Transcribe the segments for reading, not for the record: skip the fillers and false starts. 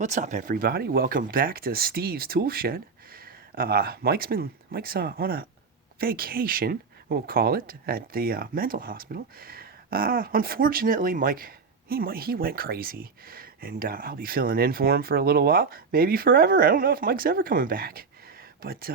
What's up, everybody? Welcome back to Steve's Tool Shed. Mike's on a vacation, we'll call it, at the mental hospital. Unfortunately, Mike he went crazy, and I'll be filling in for him for a little while, maybe forever. I don't know if Mike's ever coming back. But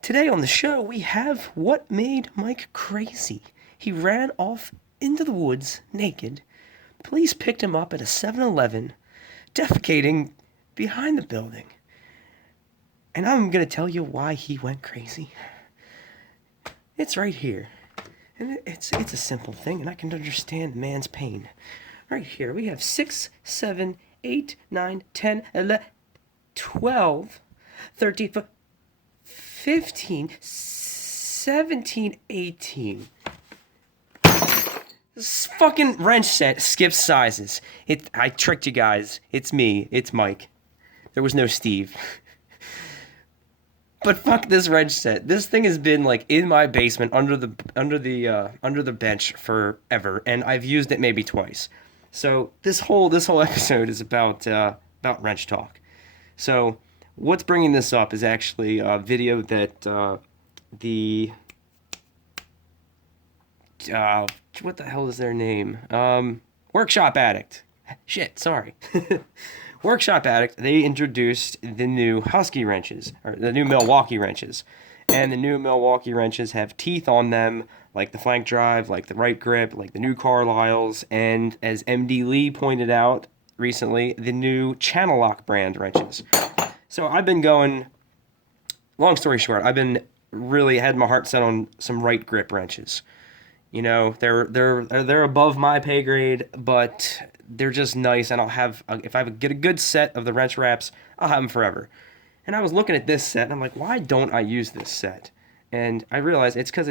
today on the show we have what made Mike crazy. He ran off into the woods naked. Police picked him up at a 7-Eleven, defecating behind the building. And I'm going to tell you why he went crazy. It's right here. And it's a simple thing, and I can understand the man's pain. Right here, we have 6, 7, 8, 9, 10, 11, 12, 13, 15, 17, 18. This fucking wrench set skips sizes. I tricked you guys. It's me. It's Mike. There was no Steve. But fuck this wrench set. This thing has been like in my basement under the bench forever, and I've used it maybe twice. So this whole episode is about wrench talk. So what's bringing this up is actually a video that what the hell is their name? Workshop Addict. Shit, sorry. Workshop Addict, they introduced the new Husky wrenches, or the new Milwaukee wrenches. And the new Milwaukee wrenches have teeth on them, like the flank drive, like the right grip, like the new Carlisles, and as MD Lee pointed out recently, the new Channel Lock brand wrenches. So I've been going, long story short, I've been really had my heart set on some right grip wrenches. You know, they're above my pay grade, but they're just nice, and if I get a good set of the wrench wraps, I'll have them forever. And I was looking at this set, and I'm like, why don't I use this set? And I realized it's because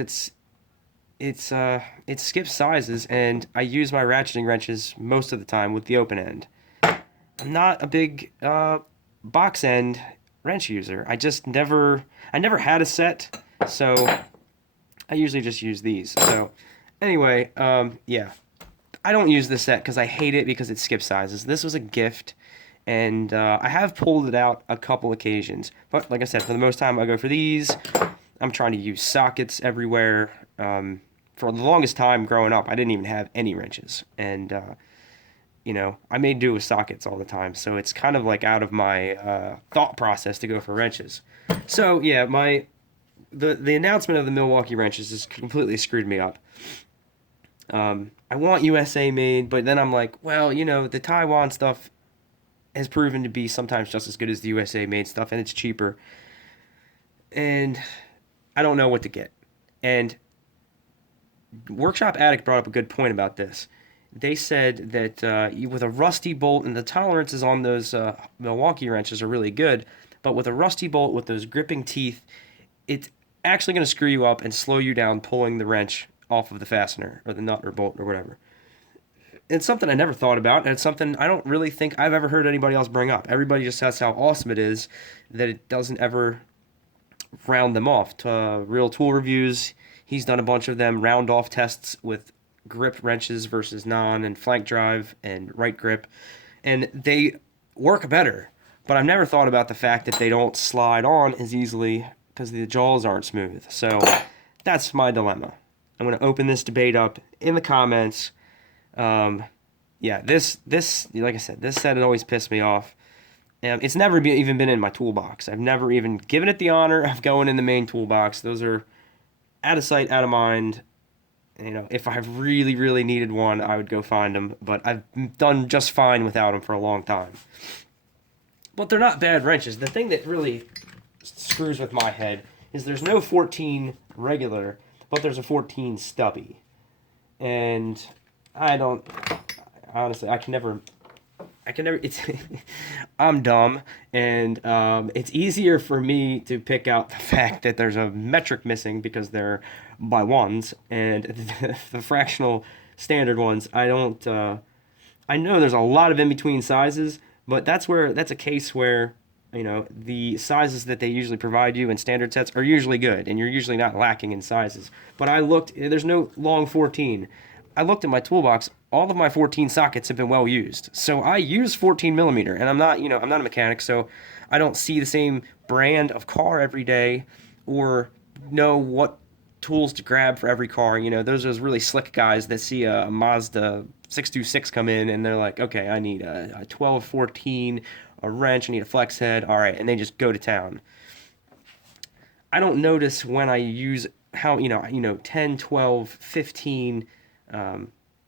it skips sizes, and I use my ratcheting wrenches most of the time with the open end. I'm not a big box end wrench user. I never had a set, so I usually just use these. So anyway, yeah. I don't use this set because I hate it because it skips sizes. This was a gift, and I have pulled it out a couple occasions. But like I said, for the most time, I go for these. I'm trying to use sockets everywhere. For the longest time growing up, I didn't even have any wrenches. And, I made do with sockets all the time. So it's kind of like out of my thought process to go for wrenches. So, yeah, the announcement of the Milwaukee wrenches has completely screwed me up. I want USA made, but then I'm like, well, the Taiwan stuff has proven to be sometimes just as good as the USA made stuff, and it's cheaper. And I don't know what to get. And Workshop Addict brought up a good point about this. They said that with a rusty bolt, and the tolerances on those Milwaukee wrenches are really good, but with a rusty bolt with those gripping teeth, it's actually going to screw you up and slow you down pulling the wrench off of the fastener or the nut or bolt or whatever. It's something I never thought about, and it's something I don't really think I've ever heard anybody else bring up. Everybody just says how awesome it is that it doesn't ever round them off. To Real Tool Reviews, he's done a bunch of them, round off tests with grip wrenches versus non and flank drive and right grip, and they work better. But I've never thought about the fact that they don't slide on as easily because the jaws aren't smooth. So that's my dilemma. I'm going to open this debate up in the comments. This like I said, this set had always pissed me off. It's never even been in my toolbox. I've never even given it the honor of going in the main toolbox. Those are out of sight, out of mind. If I really, really needed one, I would go find them. But I've done just fine without them for a long time. But they're not bad wrenches. The thing that really screws with my head is there's no 14 regular, but there's a 14 stubby. And honestly, I can never, I'm dumb, and it's easier for me to pick out the fact that there's a metric missing because they're by ones, and the fractional standard ones, I know there's a lot of in-between sizes, but that's a case where, the sizes that they usually provide you in standard sets are usually good, and you're usually not lacking in sizes. But I looked, there's no long 14. I looked at my toolbox. All of my 14 sockets have been well used. So I use 14 millimeter, and I'm not, I'm not a mechanic, so I don't see the same brand of car every day, or know what tools to grab for every car. Those really slick guys that see a Mazda 626 come in, and they're like, okay, I need a 12, 14, a wrench, I need a flex head, all right, and they just go to town. I don't notice when I use how 10, 12, 15,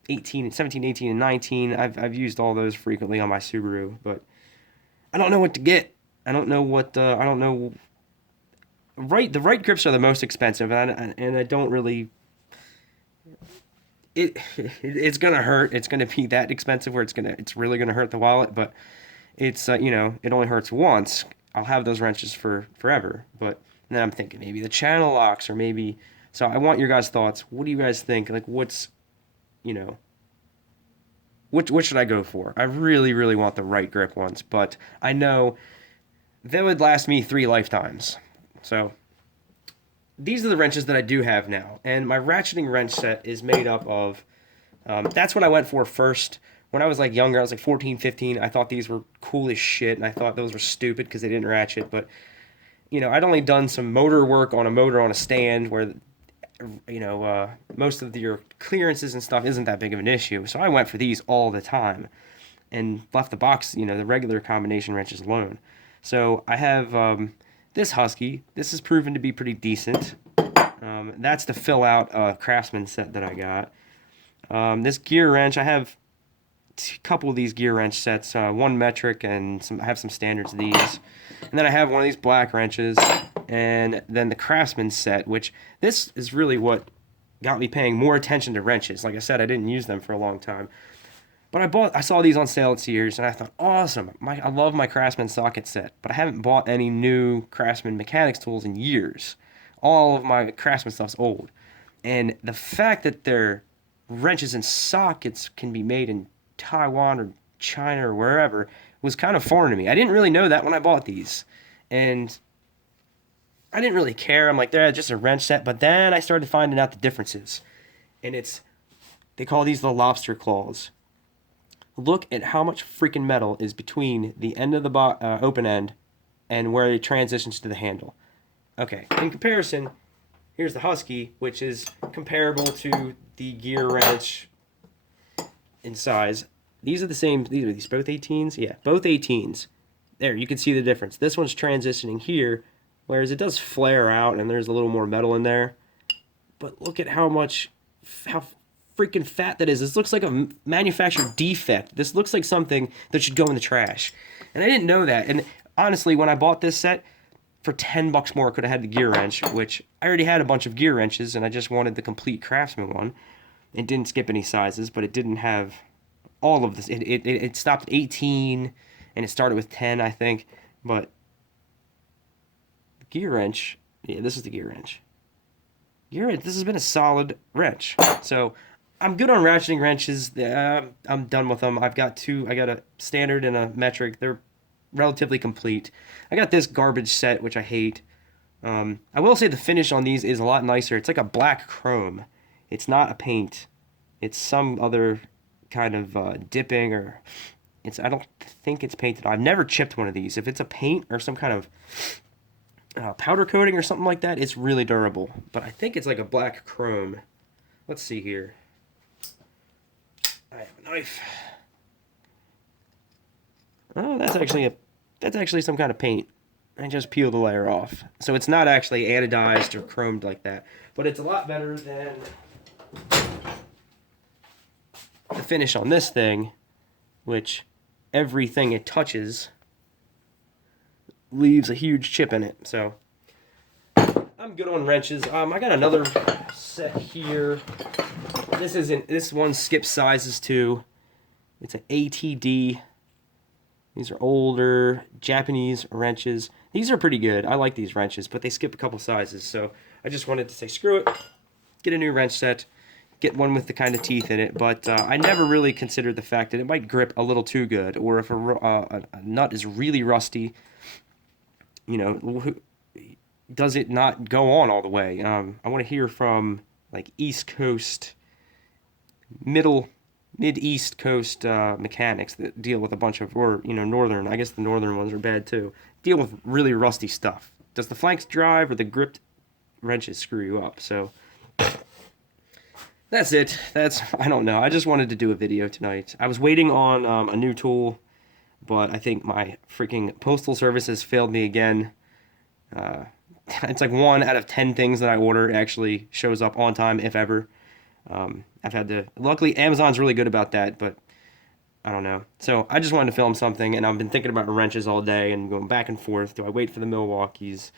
18, 17, 18, and 19. I've used all those frequently on my Subaru, but I don't know what to get. I don't know what I don't know. The right grips are the most expensive, and I don't really. It's gonna hurt. It's gonna be that expensive where it's really gonna hurt the wallet, but it's it only hurts once. I'll have those wrenches for forever, but then I'm thinking maybe the channel locks, or maybe. So I want your guys' thoughts. What do you guys think? Like, what's, what should I go for? I really, really want the right grip ones, but I know that would last me 3 lifetimes. So these are the wrenches that I do have now, and my ratcheting wrench set is made up of. That's what I went for first. When I was like younger, I was like 14, 15. I thought these were cool as shit, and I thought those were stupid because they didn't ratchet. But I'd only done some motor work on a motor on a stand where most of your clearances and stuff isn't that big of an issue. So I went for these all the time and left the box, the regular combination wrenches alone. So I have this Husky. This has proven to be pretty decent. That's the fill out Craftsman set that I got. This gear wrench, I have a couple of these gear wrench sets, one metric, and I have some standards of these. And then I have one of these black wrenches, and then the Craftsman set, which this is really what got me paying more attention to wrenches. Like I said, I didn't use them for a long time. But I saw these on sale at Sears, and I thought, awesome. I love my Craftsman socket set, but I haven't bought any new Craftsman mechanics tools in years. All of my Craftsman stuff's old. And the fact that their wrenches and sockets can be made in Taiwan or China or wherever was kind of foreign to me. I didn't really know that when I bought these. And I didn't really care. I'm like, they're just a wrench set. But then I started finding out the differences. And they call these the lobster claws. Look at how much freaking metal is between the end of the open end and where it transitions to the handle. Okay, in comparison, here's the Husky, which is comparable to the gear wrench in size. These are the same. These are both 18s? Yeah, both 18s. There, you can see the difference. This one's transitioning here, whereas it does flare out and there's a little more metal in there. But look at how freaking fat that is. This looks like a manufacturer defect. This looks like something that should go in the trash. And I didn't know that. And honestly, when I bought this set, for $10 more, I could have had the gear wrench, which I already had a bunch of gear wrenches, and I just wanted the complete Craftsman one. It didn't skip any sizes, but it didn't have all of this. It stopped at 18, and it started with 10, I think. But the gear wrench, yeah, this is the gear wrench. This has been a solid wrench. So I'm good on ratcheting wrenches. I'm done with them. I've got two. I got a standard and a metric. They're relatively complete. I got this garbage set, which I hate. I will say the finish on these is a lot nicer. It's like a black chrome. It's not a paint. It's some other kind of dipping, or I don't think it's painted. I've never chipped one of these. If it's a paint or some kind of powder coating or something like that, it's really durable. But I think it's like a black chrome. Let's see here. I have a knife. Oh, that's actually some kind of paint. I just peeled the layer off. So it's not actually anodized or chromed like that. But it's a lot better than the finish on this thing, which everything it touches leaves a huge chip in it. So I'm good on wrenches. I got another set here. This one skips sizes too. It's an ATD. These are older Japanese wrenches. These are pretty good. I like these wrenches, but they skip a couple sizes. So I just wanted to say, screw it, get a new wrench set, get one with the kind of teeth in it. But I never really considered the fact that it might grip a little too good, or if a nut is really rusty, does it not go on all the way? I want to hear from like East Coast mid-east coast mechanics that deal with a bunch of, or northern. I guess the northern ones are bad too. Deal with really rusty stuff. Does the flanks drive or the gripped wrenches screw you up? So that's it. I don't know. I just wanted to do a video tonight. I was waiting on a new tool, but I think my freaking postal service has failed me again. It's like 1 out of 10 things that I order actually shows up on time, if ever. I've had to. Luckily, Amazon's really good about that, but I don't know. So I just wanted to film something, and I've been thinking about wrenches all day and going back and forth. Do I wait for the Milwaukees?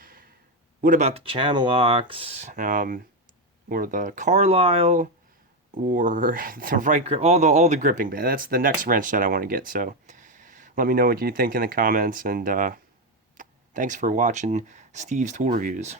What about the channel locks? Or the Carlisle? Or the right grip? All the gripping band. That's the next wrench that I want to get. So let me know what you think in the comments, and thanks for watching Steve's Tool Reviews.